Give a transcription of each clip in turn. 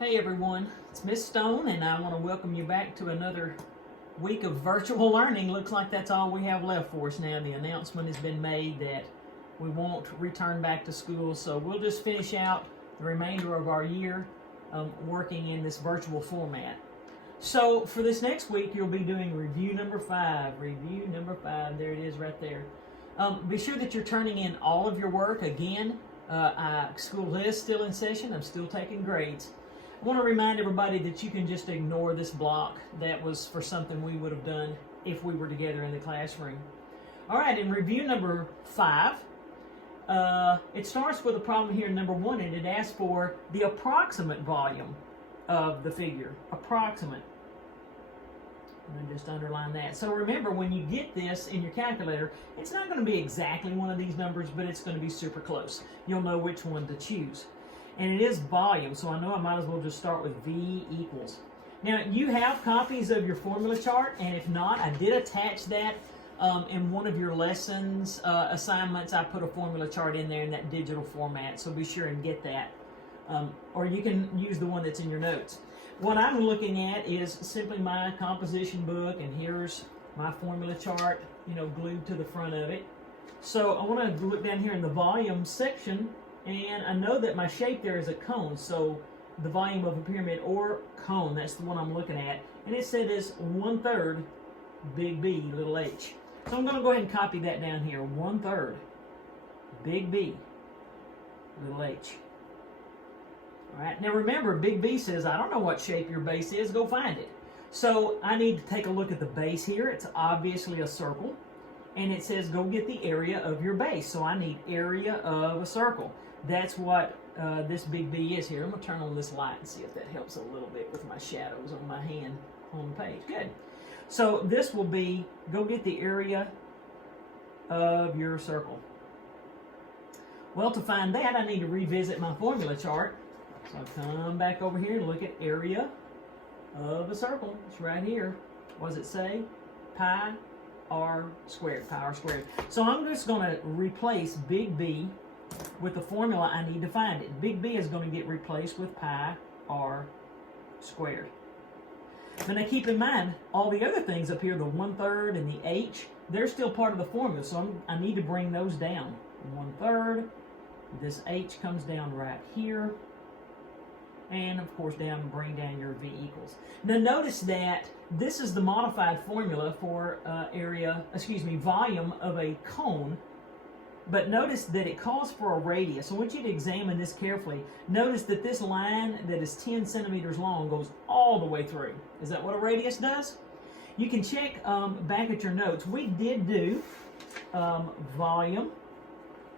Hey everyone, it's Miss Stone, and I want to welcome you back to another week of virtual learning. Looks like that's all we have left for us now. The announcement has been made that we won't return back to school, so we'll just finish out the remainder of our year working in this virtual format. So for this next week, you'll be doing review number 5. Review number 5, there it is right there. Be sure that you're turning in all of your work. Again, school is still in session. I'm still taking grades. I want to remind everybody that you can just ignore this block. That was for something we would have done if we were together in the classroom. All right, in review number 5, it starts with a problem here in number 1, and it asks for the approximate volume of the figure. Approximate. I'm going to just underline that. So remember, when you get this in your calculator, it's not going to be exactly one of these numbers, but it's going to be super close. You'll know which one to choose. And it is volume, so I know I might as well just start with V equals. Now, you have copies of your formula chart, and if not, I did attach that in one of your lessons assignments. I put a formula chart in there in that digital format, so be sure and get that. Or you can use the one that's in your notes. What I'm looking at is simply my composition book, and here's my formula chart, glued to the front of it. So I want to look down here in the volume section, and I know that my shape there is a cone, so the volume of a pyramid or cone, that's the one I'm looking at. And it said it's 1/3 big B, little h. So I'm going to go ahead and copy that down here. 1/3 big B, little h. All right, now remember, big B says, I don't know what shape your base is, go find it. So I need to take a look at the base here. It's obviously a circle. And it says go get the area of your base. So I need area of a circle. That's what this big B is here. I'm going to turn on this light and see if that helps a little bit with my shadows on my hand on the page. Good. So this will be, go get the area of your circle. Well, to find that, I need to revisit my formula chart. So I'll come back over here and look at area of a circle. It's right here. What does it say? Pi r squared. Pi r squared. So I'm just going to replace big B with the formula I need to find it. Big B is going to get replaced with pi r squared. But now keep in mind, all the other things up here, the 1/3 and the h, they're still part of the formula, so I need to bring those down. 1/3, this h comes down right here, and of course bring down your V equals. Now notice that this is the modified formula for volume of a cone, but notice that it calls for a radius. I want you to examine this carefully. Notice that this line that is 10 centimeters long goes all the way through. Is that what a radius does? You can check back at your notes. We did do volume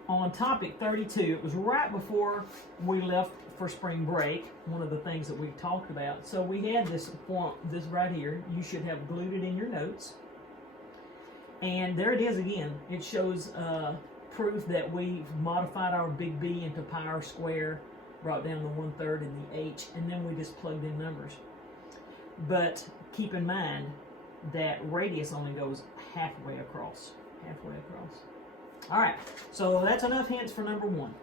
on topic 32. It was right before we left for spring break, one of the things that we talked about. So we had this right here. You should have glued it in your notes. And there it is again. It shows proof that we've modified our big B into pi r squared, brought down the 1/3 and the h, and then we just plugged in numbers. But keep in mind that radius only goes halfway across. Halfway across. All right, so that's enough hints for number 1.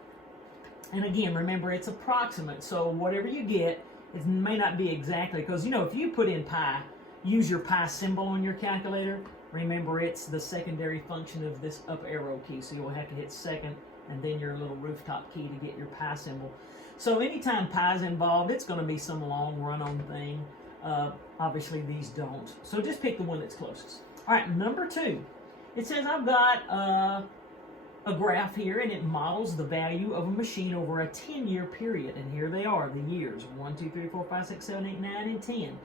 And again, remember, it's approximate, so whatever you get, it may not be exactly, because, if you put in pi, use your pi symbol on your calculator. Remember, it's the secondary function of this up arrow key, so you'll have to hit second and then your little rooftop key to get your pi symbol. So anytime pi is involved, it's going to be some long run-on thing. Obviously, these don't. So just pick the one that's closest. All right, number 2. It says I've got a graph here, and it models the value of a machine over a 10-year period. And here they are, the years: 1, 2, 3, 4, 5, 6, 7, 8, 9, and 10.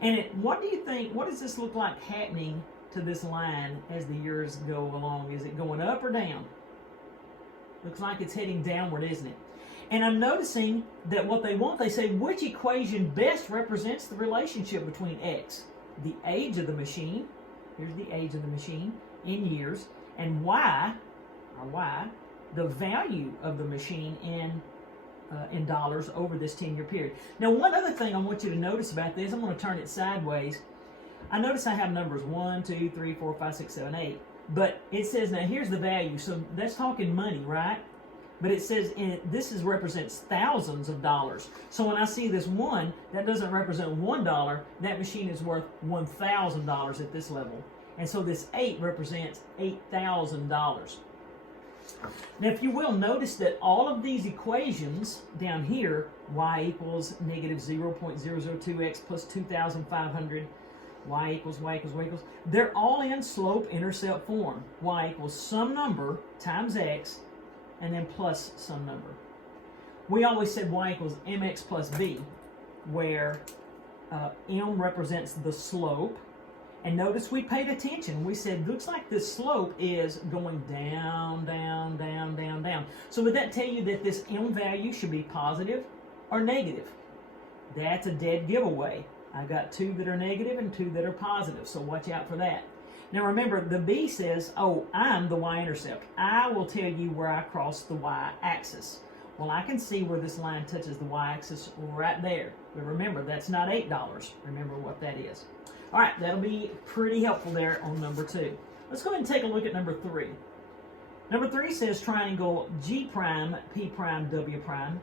And what do you think, what does this look like happening to this line as the years go along? Is it going up or down? Looks like it's heading downward, isn't it? And I'm noticing that what they say, which equation best represents the relationship between X, the age of the machine, here's the age of the machine in years, and Y, the value of the machine in dollars over this 10-year period. Now, one other thing I want you to notice about this, I'm going to turn it sideways. I notice I have numbers 1, 2, 3, 4, 5, 6, 7, 8. But it says, now here's the value. So that's talking money, right? But it says this represents thousands of dollars. So when I see this 1, that doesn't represent $1. That machine is worth $1,000 at this level. And so this 8 represents $8,000. Now, if you will, notice that all of these equations down here, y equals negative 0.002x plus 2,500, y equals, they're all in slope-intercept form. Y equals some number times x, and then plus some number. We always said y equals mx plus b, where m represents the slope. And notice we paid attention. We said, looks like this slope is going down, down, down, down, down. So would that tell you that this m value should be positive or negative? That's a dead giveaway. I got 2 that are negative and 2 that are positive, so watch out for that. Now remember, the B says, oh, I'm the y-intercept. I will tell you where I cross the y-axis. Well, I can see where this line touches the y-axis right there. But remember, that's not $8. Remember what that is. All right, that'll be pretty helpful there on number 2. Let's go ahead and take a look at number 3. Number 3 says triangle G prime, P prime, W prime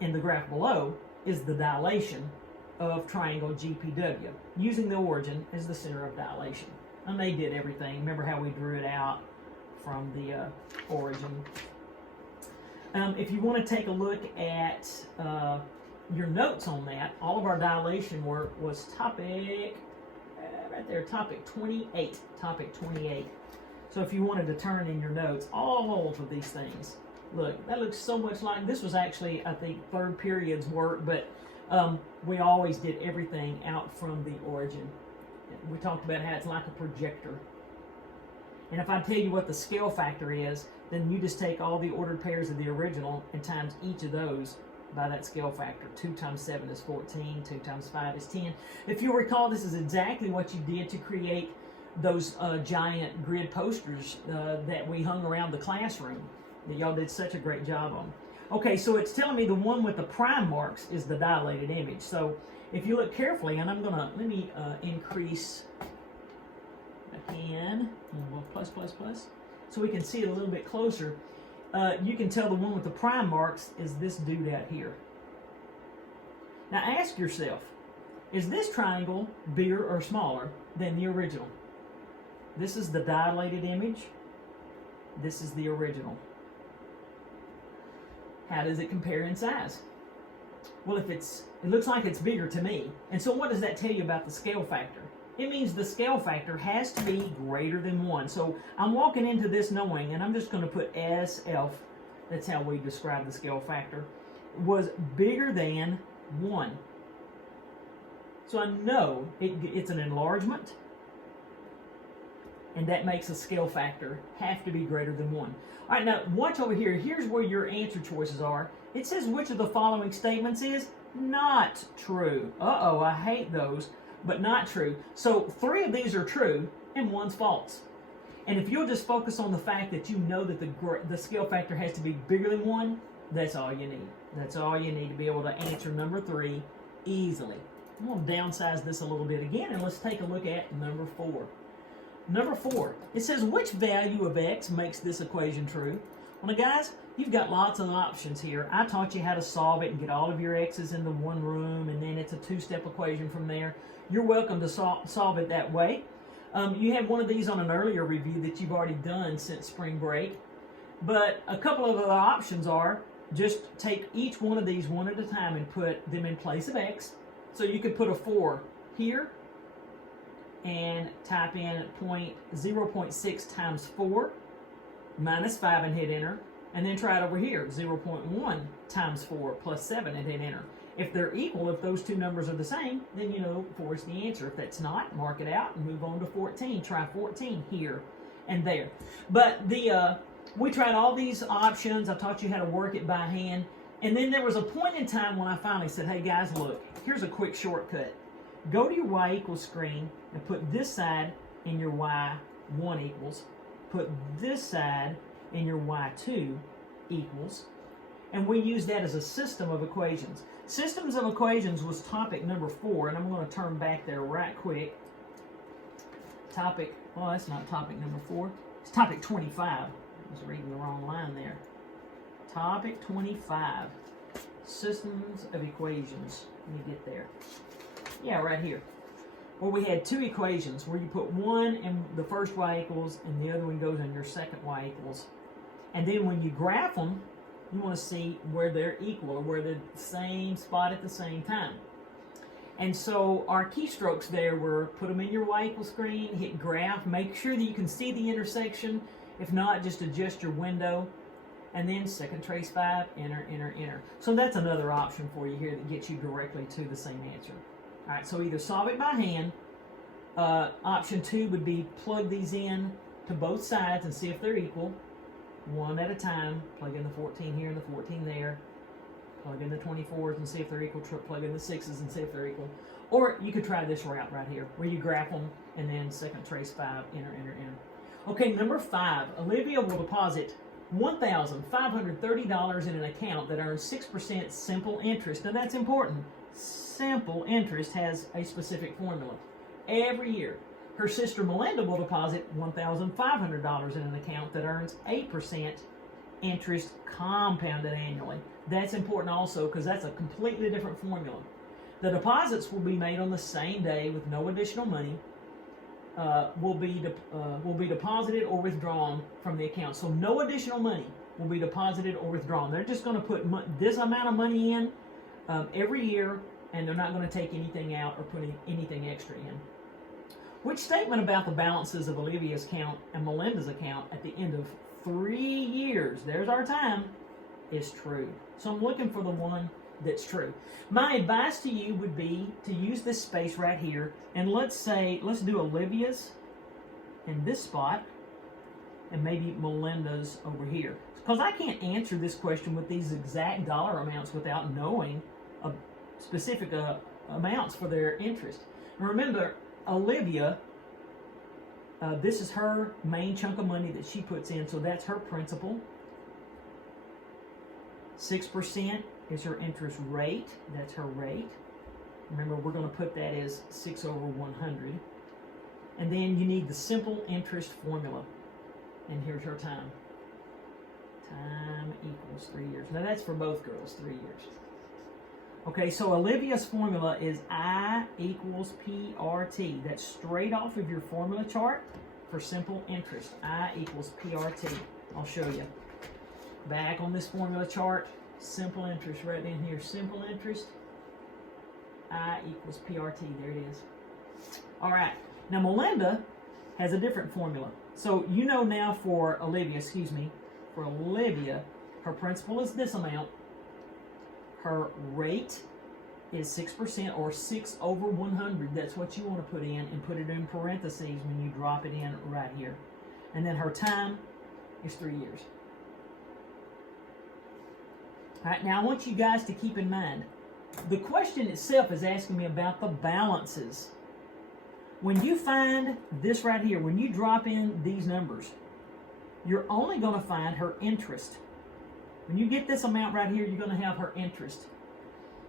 in the graph below is the dilation of triangle GPW, using the origin as the center of dilation. And they did everything. Remember how we drew it out from the origin. If you want to take a look at your notes on that, all of our dilation work was topic, right there, topic 28. Topic 28. So if you wanted to turn in your notes, all of these things. Look, that looks so much like, this was actually, I think, 3rd period's work, but we always did everything out from the origin. We talked about how it's like a projector. And if I tell you what the scale factor is, then you just take all the ordered pairs of the original and times each of those by that scale factor. 2 times 7 is 14, 2 times 5 is 10. If you'll recall, this is exactly what you did to create those giant grid posters that we hung around the classroom that y'all did such a great job on. Okay, so it's telling me the one with the prime marks is the dilated image. So if you look carefully, and let me increase again, plus, so we can see it a little bit closer. You can tell the one with the prime marks is this dude out here. Now ask yourself, is this triangle bigger or smaller than the original? This is the dilated image. This is the original. How does it compare in size? Well, it looks like it's bigger to me. And so what does that tell you about the scale factor? It means the scale factor has to be greater than 1. So I'm walking into this knowing, and I'm just going to put SF, that's how we describe the scale factor, was bigger than 1. So I know it's an enlargement, and that makes a scale factor have to be greater than 1. All right, now watch over here. Here's where your answer choices are. It says which of the following statements is not true. Uh-oh, I hate those, but not true. So 3 of these are true, and 1's false. And if you'll just focus on the fact that you know that the scale factor has to be bigger than 1, that's all you need. That's all you need to be able to answer number 3 easily. I'm going to downsize this a little bit again, and let's take a look at number 4. Number 4, it says which value of x makes this equation true? Well, now guys, you've got lots of options here. I taught you how to solve it and get all of your x's into one room, and then it's a 2-step equation from there. You're welcome to solve it that way. You had one of these on an earlier review that you've already done since spring break. But a couple of other options are just take each one of these one at a time and put them in place of x. So you could put a 4 here and type in 0.6 times 4 minus 5 and hit enter. And then try it over here, 0.1 times 4 plus 7 and hit enter. If they're equal, if those two numbers are the same, then you know 4 is the answer. If that's not, mark it out and move on to 14. Try 14 here and there. But we tried all these options. I taught you how to work it by hand. And then there was a point in time when I finally said, hey guys, look, here's a quick shortcut. Go to your y equals screen and put this side in your y1 equals. Put this side in your y2 equals. And we use that as a system of equations. Systems of equations was topic number 4, and I'm going to turn back there right quick. That's not topic number 4. It's topic 25. I was reading the wrong line there. Topic 25. Systems of equations. Let me get there. Yeah, right here. Where we had two equations where you put one in the first y equals and the other one goes in your second y equals. And then when you graph them, you want to see where they're equal or where they're the same spot at the same time. And so our keystrokes there were put them in your y equals screen, hit graph, make sure that you can see the intersection. If not, just adjust your window. And then second trace 5, enter, enter, enter. So that's another option for you here that gets you directly to the same answer. All right, so either solve it by hand. Option 2 would be plug these in to both sides and see if they're equal. One at a time. Plug in the 14 here and the 14 there. Plug in the 24s and see if they're equal. Plug in the 6s and see if they're equal. Or you could try this route right here, where you graph them and then second trace 5, enter, enter, enter. Okay, number 5. Olivia will deposit $1,530 in an account that earns 6% simple interest. Now that's important. Simple interest has a specific formula. Every year, her sister Melinda will deposit $1,500 in an account that earns 8% interest compounded annually. That's important also because that's a completely different formula. The deposits will be made on the same day with no additional money. Will be deposited or withdrawn from the account. So no additional money will be deposited or withdrawn. They're just going to put this amount of money in every year, and they're not going to take anything out or put anything extra in. Which statement about the balances of Olivia's account and Melinda's account at the end of 3 years, there's our time, is true? So I'm looking for the one that's true. My advice to you would be to use this space right here, and let's do Olivia's in this spot and maybe Melinda's over here, because I can't answer this question with these exact dollar amounts without knowing specific amounts for their interest. And remember, Olivia, this is her main chunk of money that she puts in, so that's her principal. 6% is her interest rate. That's her rate. Remember, we're going to put that as 6 over 100. And then you need the simple interest formula. And here's her time. Time equals 3 years. Now that's for both girls, 3 years. Okay, so Olivia's formula is I equals PRT. That's straight off of your formula chart for simple interest. I equals PRT. I'll show you. Back on this formula chart, simple interest right in here. Simple interest, I equals PRT. There it is. All right. Now Melinda has a different formula. So you know now for Olivia, her principal is this amount. Her rate is 6% or 6 over 100. That's what you want to put in, and put it in parentheses when you drop it in right here. And then her time is 3 years. All right, now I want you guys to keep in mind, the question itself is asking me about the balances. When you find this right here, when you drop in these numbers, you're only going to find her interest. When you get this amount right here, you're going to have her interest.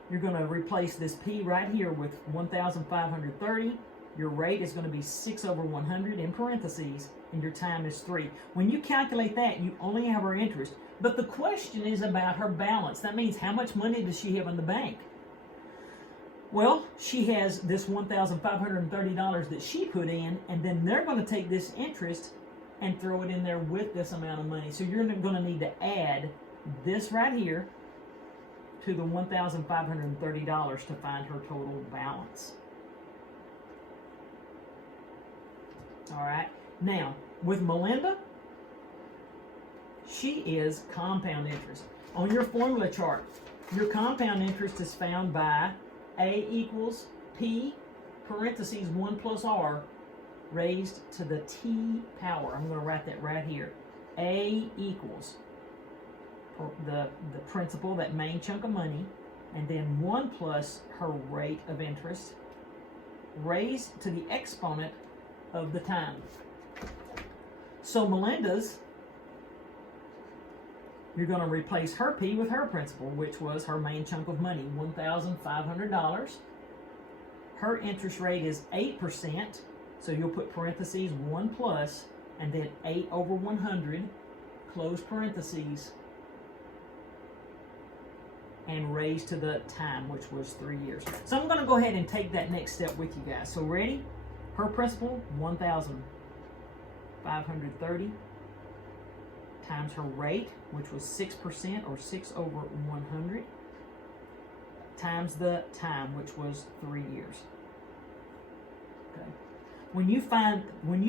You're going to replace this P right here with 1,530. Your rate is going to be 6 over 100 in parentheses, and your time is 3. When you calculate that, you only have her interest. But the question is about her balance. That means how much money does she have in the bank? Well, she has this $1,530 that she put in, and then they're going to take this interest and throw it in there with this amount of money. So you're going to need to add this right here to the $1,530 to find her total balance. All right. Now, with Melinda, she is compound interest. On your formula chart, your compound interest is found by A equals P, parentheses 1 plus R, raised to the T power. I'm going to write that right here. A equals the principal, that main chunk of money, and then 1 plus her rate of interest, raised to the exponent of the time. So Melinda's, you're going to replace her P with her principal, which was her main chunk of money, $1,500. Her interest rate is 8%, so you'll put parentheses 1 plus, and then 8 over 100, close parentheses, and raised to the time, which was 3 years. So I'm going to go ahead and take that next step with you guys. So ready? Her principal, 1,530 times her rate, which was 6% or 6 over 100, times the time, which was 3 years. Okay. When you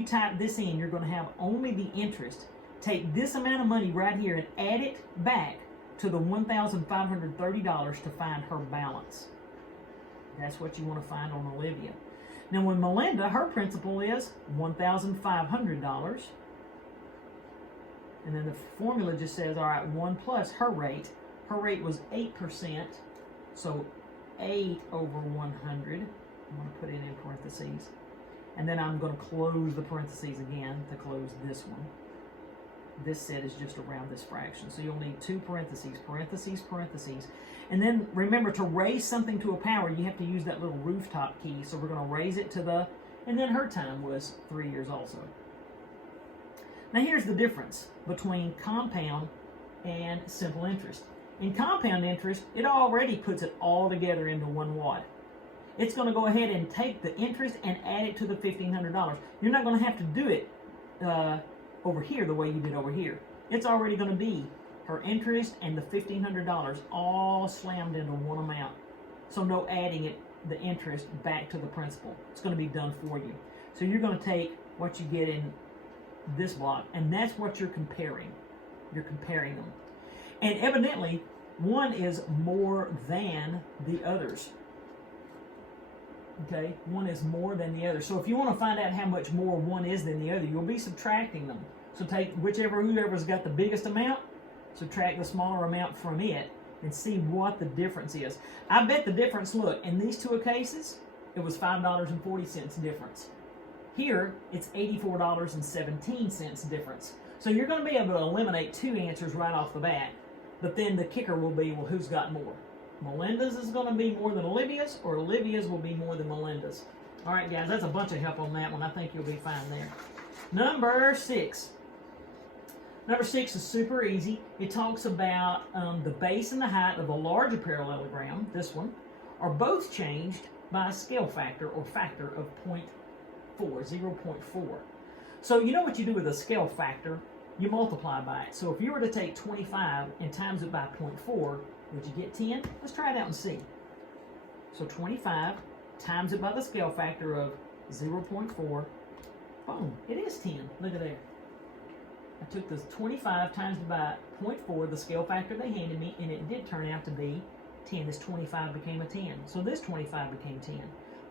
type this in, you're going to have only the interest. Take this amount of money right here and add it back to the $1,530 to find her balance. That's what you want to find on Olivia. Now, when Melinda, her principal is $1,500. And then the formula just says, all right, 1 plus her rate. Her rate was 8%, so 8 over 100. I'm going to put it in parentheses. And then I'm going to close the parentheses again to close this one. This set is just around this fraction. So you'll need 2 parentheses, parentheses, parentheses. And then remember, to raise something to a power, you have to use that little rooftop key. So we're going to raise it to the, and then her time was 3 years also. Now here's the difference between compound and simple interest. In compound interest, it already puts it all together into 1 wad. It's going to go ahead and take the interest and add it to the $1,500. You're not going to have to do it over here the way you did over here. It's already going to be her interest and the $1,500 all slammed into one amount. So no adding the interest back to the principal. It's going to be done for you. So you're going to take what you get in this block, and that's what you're comparing. You're comparing them. And evidently, one is more than the others. Okay, one is more than the other. So if you want to find out how much more one is than the other, you'll be subtracting them. So take whoever's got the biggest amount, subtract the smaller amount from it, and see what the difference is. I bet the difference, look, in these 2 cases, it was $5.40 difference. Here, it's $84.17 difference. So you're going to be able to eliminate 2 answers right off the bat, but then the kicker will be, well, who's got more? Melinda's is going to be more than Olivia's, or Olivia's will be more than Melinda's. All right, guys, that's a bunch of help on that one. I think you'll be fine there. Number 6. Number 6 is super easy. It talks about the base and the height of a larger parallelogram, this one, are both changed by a scale factor or factor of 0.4. So you know what you do with a scale factor? You multiply by it. So if you were to take 25 and times it by 0.4, would you get 10? Let's try it out and see. So 25 times it by the scale factor of 0.4. Boom, it is 10. Look at there. I took the 25 times it by 0.4, the scale factor they handed me, and it did turn out to be 10. This 25 became a 10. So this 25 became 10.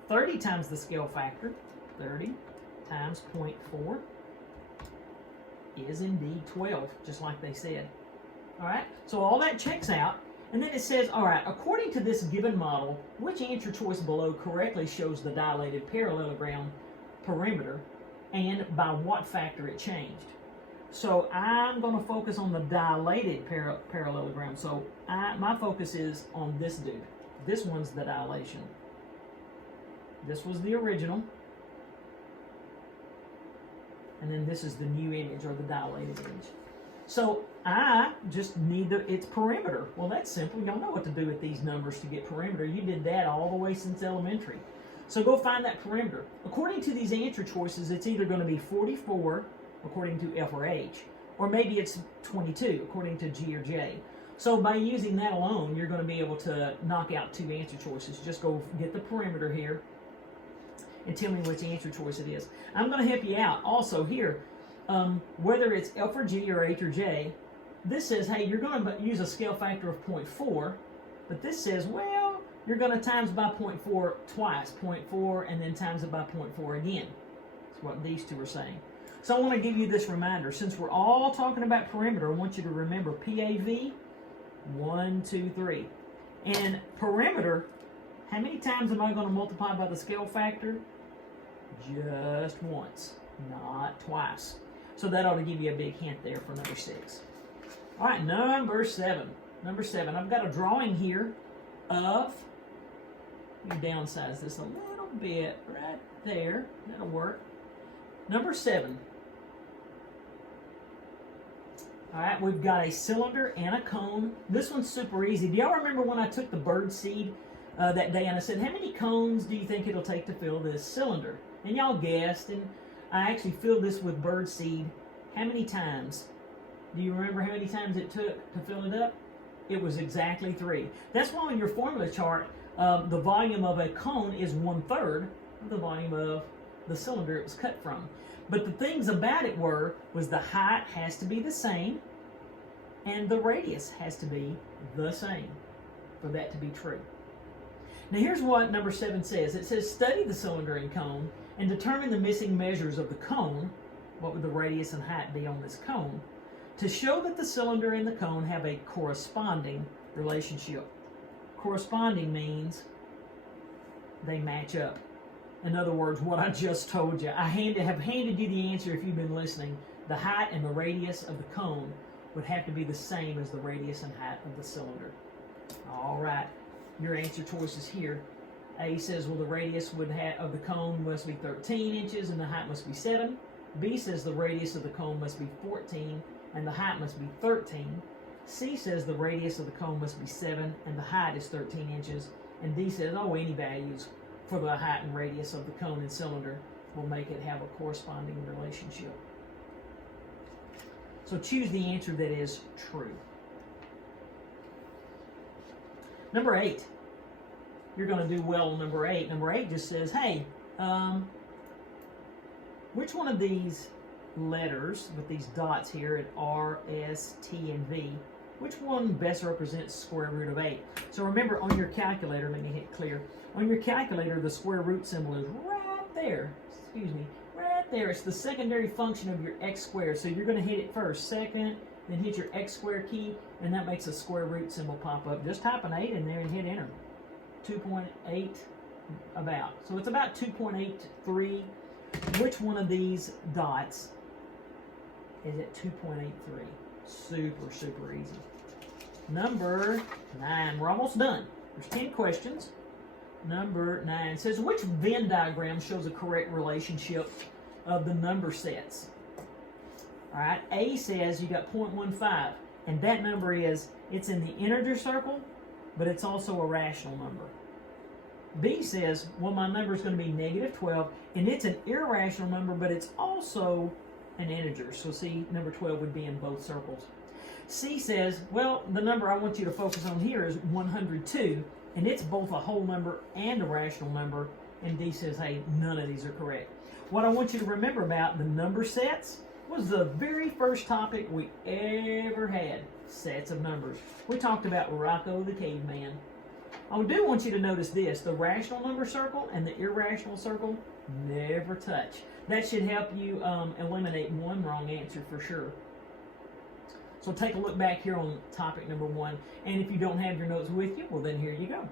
30 times the scale factor, 30 times 0.4 is indeed 12, just like they said. All right, so all that checks out. And then it says, all right, according to this given model, which answer choice below correctly shows the dilated parallelogram perimeter and by what factor it changed? So I'm going to focus on the dilated parallelogram. So my focus is on this dude. This one's the dilation. This was the original. And then this is the new image, or the dilated image. So I just need its perimeter. Well, that's simple. Y'all know what to do with these numbers to get perimeter. You did that all the way since elementary. So go find that perimeter. According to these answer choices, it's either going to be 44, according to F or H, or maybe it's 22, according to G or J. So by using that alone, you're going to be able to knock out 2 answer choices. Just go get the perimeter here and tell me which answer choice it is. I'm going to help you out also here. Whether it's F or G or H or J, this says, hey, you're going to use a scale factor of 0.4, but this says, well, you're going to times by 0.4 twice, 0.4, and then times it by 0.4 again. That's what these 2 are saying. So I want to give you this reminder. Since we're all talking about perimeter, I want you to remember PAV, 1, 2, 3. And perimeter, how many times am I going to multiply by the scale factor? Just once, not twice. So that ought to give you a big hint there for number 6. All right, number 7. Number 7, I've got a drawing here of, let me downsize this a little bit right there. That'll work. Number 7. All right, we've got a cylinder and a cone. This one's super easy. Do y'all remember when I took the bird seed that day and I said, how many cones do you think it'll take to fill this cylinder? And y'all guessed, and I actually filled this with bird seed. How many times? Do you remember how many times it took to fill it up? It was exactly 3. That's why on your formula chart, the volume of a cone is 1/3 of the volume of the cylinder it was cut from. But the things about it was the height has to be the same and the radius has to be the same for that to be true. Now here's what number 7 says. It says study the cylinder and cone and determine the missing measures of the cone. What would the radius and height be on this cone? To show that the cylinder and the cone have a corresponding relationship. Corresponding means they match up. In other words, what I just told you. I have handed you the answer if you've been listening. The height and the radius of the cone would have to be the same as the radius and height of the cylinder. All right, your answer choices here. A says, well, the radius of the cone must be 13 inches and the height must be 7. B says the radius of the cone must be 14 and the height must be 13. C says the radius of the cone must be 7 and the height is 13 inches. And D says, oh, any values for the height and radius of the cone and cylinder will make it have a corresponding relationship. So choose the answer that is true. Number 8. You're going to do well on number 8. Number 8 just says, hey, which one of these letters with these dots here at R, S, T, and V, which one best represents square root of 8? So remember on your calculator, let me hit clear. On your calculator, the square root symbol is right there. Excuse me, right there. It's the secondary function of your x squared. So you're going to hit it first, second, then hit your x squared key, and that makes a square root symbol pop up. Just type an 8 in there and hit enter. 2.8 about. So it's about 2.83. Which one of these dots is at 2.83? Super, super easy. Number 9. We're almost done. There's 10 questions. Number 9 says, which Venn diagram shows a correct relationship of the number sets? All right. A says you got 0.15, and that number it's in the integer circle, but it's also a rational number. B says, well, my number is going to be -12, and it's an irrational number, but it's also an integer. So see, number 12 would be in both circles. C says, well, the number I want you to focus on here is 102, and it's both a whole number and a rational number. And D says, hey, none of these are correct. What I want you to remember about the number sets was the very first topic we ever had, sets of numbers. We talked about Rocco the caveman. I do want you to notice this, the rational number circle and the irrational circle never touch. That should help you eliminate one wrong answer for sure. So take a look back here on topic number 1, and if you don't have your notes with you, well then here you go.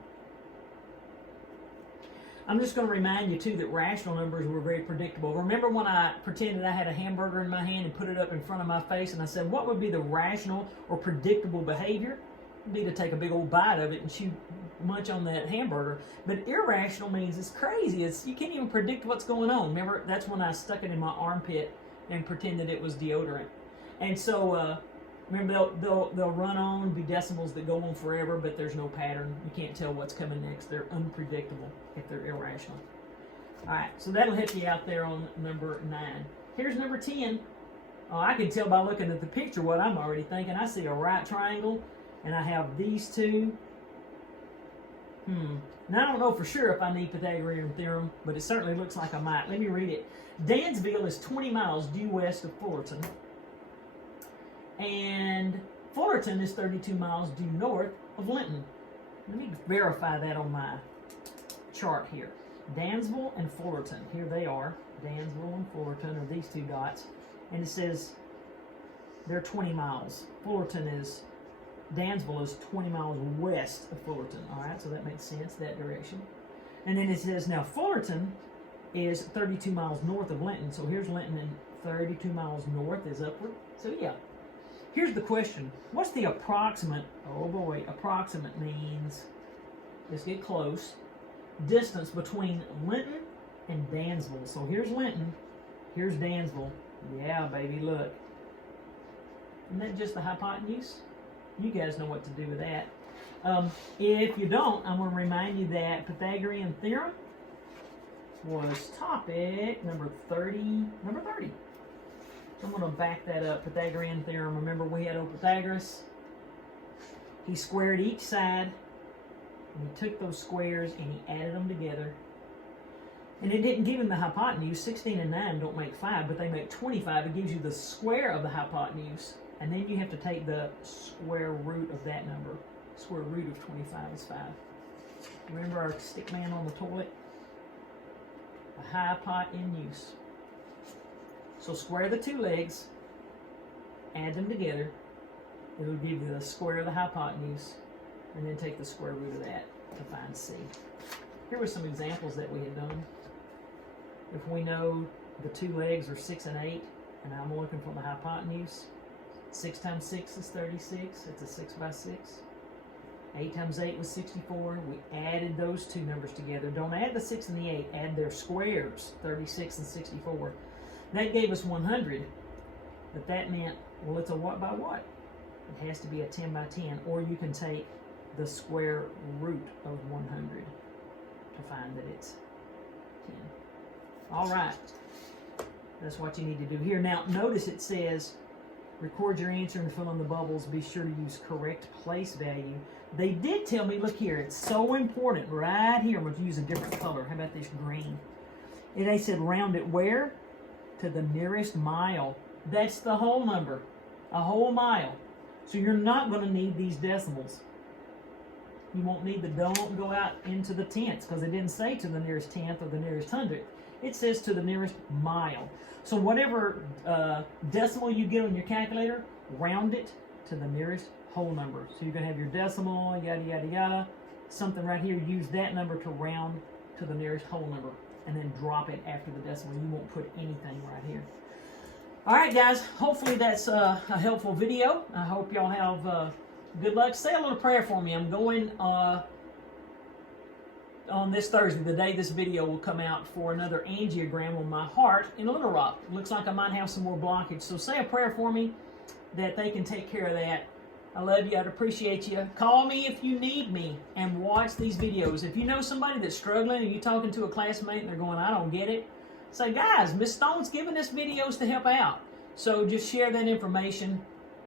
I'm just going to remind you too that rational numbers were very predictable. Remember when I pretended I had a hamburger in my hand and put it up in front of my face and I said, what would be the rational or predictable behavior? It'd be to take a big old bite of it and chew munch on that hamburger. But irrational means it's crazy. You can't even predict what's going on. Remember, that's when I stuck it in my armpit and pretended it was deodorant. And so, remember, they'll run on, be decimals that go on forever, but there's no pattern. You can't tell what's coming next. They're unpredictable if they're irrational. All right, so that'll help you out there on number 9. Here's number 10. Oh, I can tell by looking at the picture what I'm already thinking. I see a right triangle, and I have these two. Now, I don't know for sure if I need Pythagorean theorem, but it certainly looks like I might. Let me read it. Dansville is 20 miles due west of Fullerton. And Fullerton is 32 miles due north of Linton. Let me verify that on my chart here. Dansville and Fullerton. Here they are. Dansville and Fullerton are these two dots. And it says they're 20 miles. Dansville is 20 miles west of Fullerton. All right, so that makes sense, that direction. And then it says now Fullerton is 32 miles north of Linton. So here's Linton, and 32 miles north is upward. So yeah. Here's the question. What's the approximate, oh boy, approximate means, let's get close, distance between Linton and Dansville. So here's Linton, here's Dansville. Yeah, baby, look. Isn't that just the hypotenuse? You guys know what to do with that. If you don't, I'm going to remind you that Pythagorean theorem was topic number 30. So I'm going to back that up. Pythagorean theorem. Remember we had old Pythagoras? He squared each side, and he took those squares and he added them together. And it didn't give him the hypotenuse. 16 and 9 don't make 5, but they make 25. It gives you the square of the hypotenuse. And then you have to take the square root of that number. Square root of 25 is 5. Remember our stick man on the toilet? A hypotenuse. So square the two legs, add them together. It'll give you the square of the hypotenuse, and then take the square root of that to find C. Here were some examples that we had done. If we know the two legs are 6 and 8, and I'm looking for the hypotenuse, 6 times 6 is 36. It's a 6 by 6. 8 times 8 was 64. We added those two numbers together. Don't add the 6 and the 8. Add their squares, 36 and 64. That gave us 100. But that meant, well, it's a what by what? It has to be a 10 by 10. Or you can take the square root of 100 to find that it's 10. All right. That's what you need to do here. Now, notice it says, record your answer and fill in the bubbles. Be sure to use correct place value. They did tell me, look here, it's so important right here. I'm going to use a different color. How about this green? And they said round it where? To the nearest mile. That's the whole number. A whole mile. So you're not going to need these decimals. You won't need the, don't go out into the tenths, because it didn't say to the nearest tenth or the nearest hundredth. It says to the nearest mile. So whatever decimal you get on your calculator, round it to the nearest whole number. So you're going to have your decimal, yada, yada, yada. Something right here, use that number to round to the nearest whole number. And then drop it after the decimal. You won't put anything right here. All right, guys. Hopefully that's a helpful video. I hope y'all have good luck. Say a little prayer for me. I'm going on this Thursday, the day this video will come out, for another angiogram on my heart in Little Rock. Looks like I might have some more blockage. So say a prayer for me that they can take care of that. I love you. I'd appreciate you. Call me if you need me and watch these videos. If you know somebody that's struggling and you're talking to a classmate and they're going, I don't get it, say, guys, Miss Stone's giving us videos to help out. So just share that information.